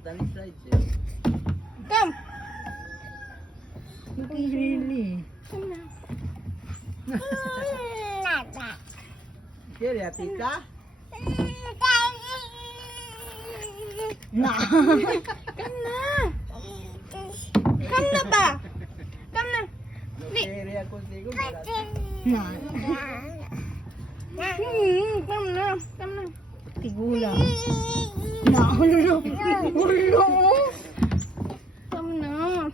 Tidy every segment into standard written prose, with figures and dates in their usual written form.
Come. Okay, really. Come na. Kaya tita? Na. Come na. Come na ba? Come na. Kaya ako siguro. Na. Come na. Come na. Tigulang. Na. Hulo. Hulo. Come na.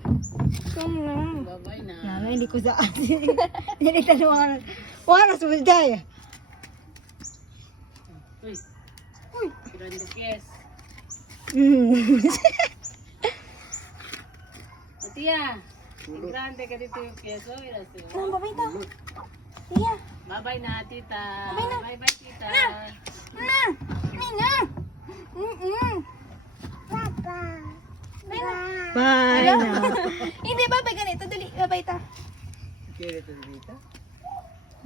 Come na. Babay na. Na, hindi ko saan. Hindi tanungan. Wala sa budaya. Uy. Uy. Grande kes. Tia. Grande ka dito yung keso. Saan ba ito? Iya. Babay na, tita. Babay na. Bye-bye, tita. Na. Ay na. Papa. Bye na. Bye na. Hindi, babay ganito. Dali, babay ta. Kaya tita?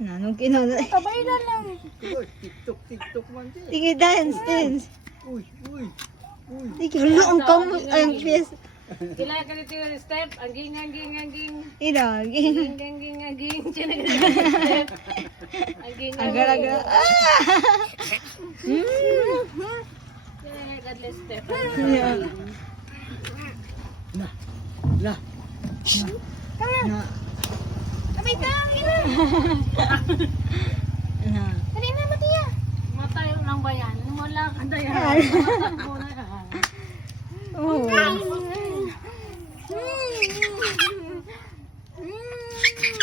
Na, nung kinala. Babay na lang. TikTok man siya. Sige, dance. Uy. Sige, hulo ang kamus. Ay, ang fiyes. Kailangan ka dito yung step. Angging. Ilagi. Angging. Sino ka dito yung step? Angging. Ang galaga. Godless step. Yeah. Na. Na. Babay ta. Ina. Na. Dali na, Matiya. Matayo lang ba yan? Wala ka na yan. Muna ka. Oh.